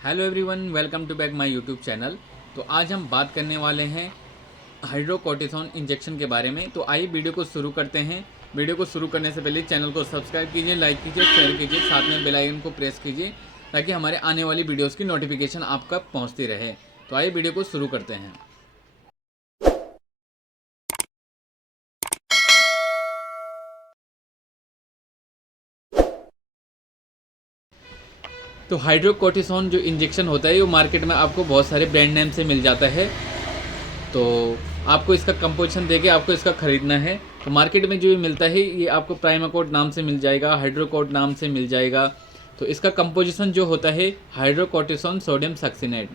Hello everyone, welcome to back my YouTube channel. तो आज हम बात करने वाले हैं हाइड्रोकोर्टिसोन इंजेक्शन के बारे में। तो आइए वीडियो को शुरू करते हैं। वीडियो को शुरू करने से पहले चैनल को सब्सक्राइब कीजिए, लाइक कीजिए, शेयर कीजिए, साथ में बेल आइकन को प्रेस कीजिए ताकि हमारे आने वाली वीडियोज़ की नोटिफिकेशन आपका पहुँचती रहे। तो आइए वीडियो को शुरू करते हैं। तो हाइड्रोकोर्टिसोन जो इंजेक्शन होता है वो मार्केट में आपको बहुत सारे ब्रांड नेम से मिल जाता है। तो आपको इसका कंपोजिशन देके आपको इसका ख़रीदना है। तो मार्केट में जो ये मिलता है ये आपको प्राइमाकोट नाम से मिल जाएगा, हाइड्रोकोट नाम से मिल जाएगा। तो इसका कंपोजिशन जो होता है हाइड्रोकोर्टिसोन सोडियम सक्सिनेट,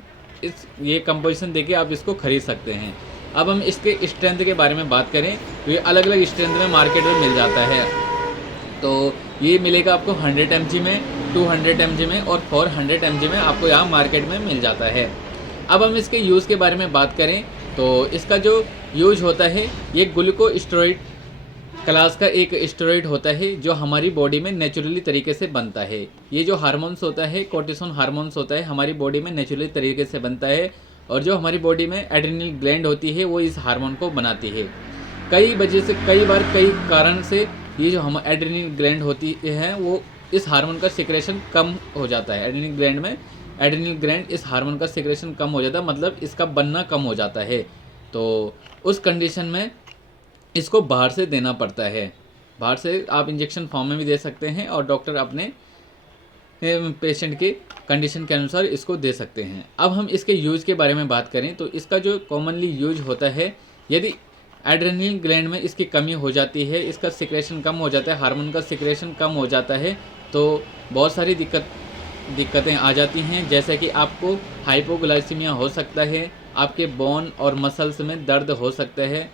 ये कंपोजिशन देके आप इसको ख़रीद सकते हैं। अब हम इसके स्ट्रेंथ के बारे में बात करें तो ये अलग अलग स्ट्रेंथ में मार्केट में मिल जाता है। तो ये मिलेगा आपको 100 mg में, 200 mg में और 400 mg में आपको यहाँ मार्केट में मिल जाता है। अब हम इसके यूज़ के बारे में बात करें तो इसका जो यूज होता है ये ग्लूकोस्टेरॉइड क्लास का एक स्टेरॉइड होता है जो हमारी बॉडी में नेचुरली तरीके से बनता है। ये जो हार्मोन्स होता है, कोर्टिसोन हार्मोन्स होता है, हमारी बॉडी में नेचुरली तरीके से बनता है। और जो हमारी बॉडी में एड्रेनल ग्लैंड होती है वो इस हार्मोन को बनाती है। कई वजह से, कई बार, कई कारण से ये जो हम एड्रेनल ग्लैंड होती है वो इस हार्मोन का सिक्रेशन कम हो जाता है। एड्रेनल ग्लैंड इस हार्मोन का सिक्रेशन कम हो जाता है, मतलब इसका बनना कम हो जाता है। तो उस कंडीशन में इसको बाहर से देना पड़ता है। बाहर से आप इंजेक्शन फॉर्म में भी दे सकते हैं और डॉक्टर अपने पेशेंट के कंडीशन के अनुसार इसको दे सकते हैं। अब हम इसके यूज के बारे में बात करें तो इसका जो कॉमनली यूज होता है, यदि एड्रेनल ग्लैंड में इसकी कमी हो जाती है, इसका सिक्रेशन कम हो जाता है, हार्मोन का सिक्रेशन कम हो जाता है, तो बहुत सारी दिक्कतें आ जाती हैं। जैसे कि आपको हाइपोग्लाइसीमिया हो सकता है, आपके बोन और मसल्स में दर्द हो सकता है,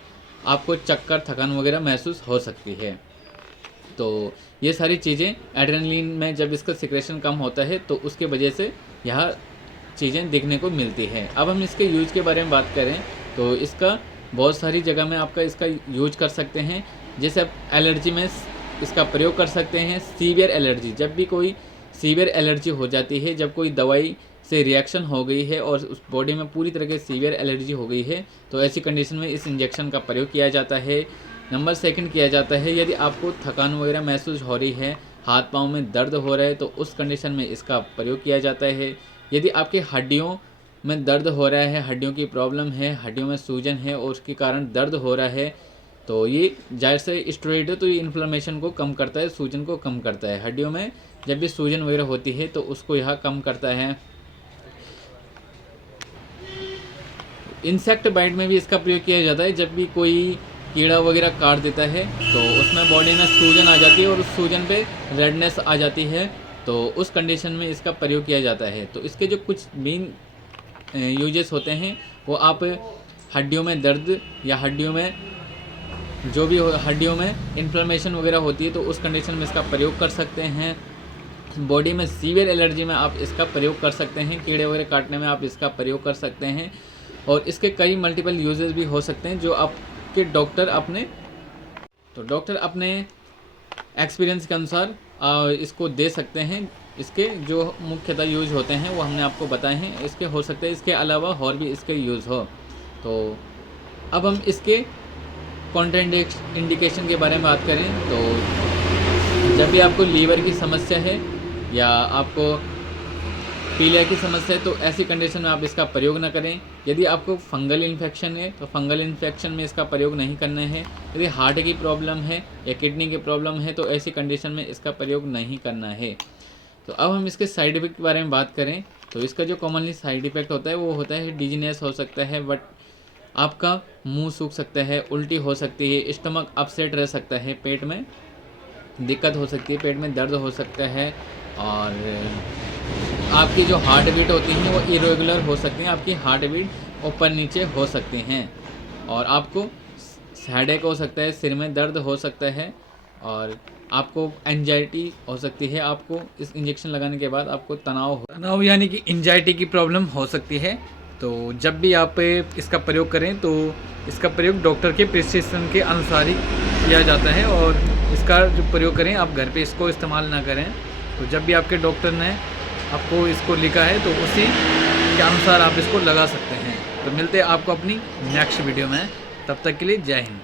आपको चक्कर, थकान वगैरह महसूस हो सकती है। तो ये सारी चीज़ें एड्रेनलिन में जब इसका सिक्रेशन कम होता है तो उसके वजह से यह चीज़ें देखने को मिलती हैं। अब हम इसके यूज के बारे में बात करें तो इसका बहुत सारी जगह में आपका इसका यूज कर सकते हैं। जैसे आप एलर्जी में इसका प्रयोग कर सकते हैं। सीवियर एलर्जी, जब भी कोई सीवियर एलर्जी हो जाती है, जब कोई दवाई से रिएक्शन हो गई है और उस बॉडी में पूरी तरह की सीवियर एलर्जी हो गई है, तो ऐसी कंडीशन में इस इंजेक्शन का प्रयोग किया जाता है। नंबर सेकंड किया जाता है यदि आपको थकान वगैरह महसूस हो रही है, हाथ पाँव में दर्द हो रहा है, तो उस कंडीशन में इसका प्रयोग किया जाता है। यदि आपके हड्डियों में दर्द हो रहा है, हड्डियों की प्रॉब्लम है, हड्डियों में सूजन है और उसके कारण दर्द हो रहा है, तो ये जाहिर से स्टेरॉइड है तो ये इन्फ्लेमेशन को कम करता है, सूजन को कम करता है। हड्डियों में जब भी सूजन वगैरह होती है तो उसको यह कम करता है। इंसेक्ट बाइट में भी इसका प्रयोग किया जाता है। जब भी कोई कीड़ा वगैरह काट देता है तो उसमें बॉडी में सूजन आ जाती है और उस सूजन पे रेडनेस आ जाती है, तो उस कंडीशन में इसका प्रयोग किया जाता है। तो इसके जो कुछ मेन यूजेस होते हैं वो आप हड्डियों में दर्द या हड्डियों में जो भी हड्डियों में इन्फ्लेमेशन वगैरह होती है तो उस कंडीशन में इसका प्रयोग कर सकते हैं। बॉडी में सीवियर एलर्जी में आप इसका प्रयोग कर सकते हैं। कीड़े वगैरह काटने में आप इसका प्रयोग कर सकते हैं। और इसके कई मल्टीपल यूजेस भी हो सकते हैं जो आपके डॉक्टर अपने एक्सपीरियंस के अनुसार इसको दे सकते हैं। इसके जो मुख्यतः यूज होते हैं वो हमने आपको बताए हैं। इसके हो सकते हैं इसके अलावा और भी इसके यूज़ हो। तो अब हम इसके कॉन्ट्रा इंडिकेशन के बारे में बात करें तो जब भी आपको लीवर की समस्या है या आपको पीलिया की समस्या है तो ऐसी कंडीशन में आप इसका प्रयोग न करें। यदि आपको फंगल इन्फेक्शन है तो फंगल इन्फेक्शन में इसका प्रयोग नहीं करना है। यदि हार्ट की प्रॉब्लम है या किडनी की प्रॉब्लम है तो ऐसी कंडीशन में इसका प्रयोग नहीं करना है। तो अब हम इसके साइड इफ़ेक्ट के बारे में बात करें तो इसका जो कॉमनली साइड इफ़ेक्ट होता है वो होता है डिजीनेस हो सकता है, बट आपका मुंह सूख सकता है, उल्टी हो सकती है, स्टमक अपसेट रह सकता है, पेट में दिक्कत हो सकती है, पेट में दर्द हो सकता है और आपकी जो हार्ट बीट होती हैं वो इरेगुलर हो सकती हैं। आपकी हार्ट बीट ऊपर नीचे हो सकती हैं और आपको हेडेक हो सकता है, सिर में दर्द हो सकता है और आपको एंजाइटी हो सकती है। आपको इस इंजेक्शन लगाने के बाद आपको तनाव यानी कि एंजाइटी की प्रॉब्लम हो सकती है। तो जब भी आप इसका प्रयोग करें तो इसका प्रयोग डॉक्टर के प्रिस्क्रिप्शन के अनुसार ही किया जाता है और इसका जो प्रयोग करें आप घर पे इसको इस्तेमाल ना करें। तो जब भी आपके डॉक्टर ने आपको इसको लिखा है, तो उसी के अनुसार आप इसको लगा सकते हैं। तो मिलते हैं आपको अपनी नेक्स्ट वीडियो में, तब तक के लिए जय हिंद।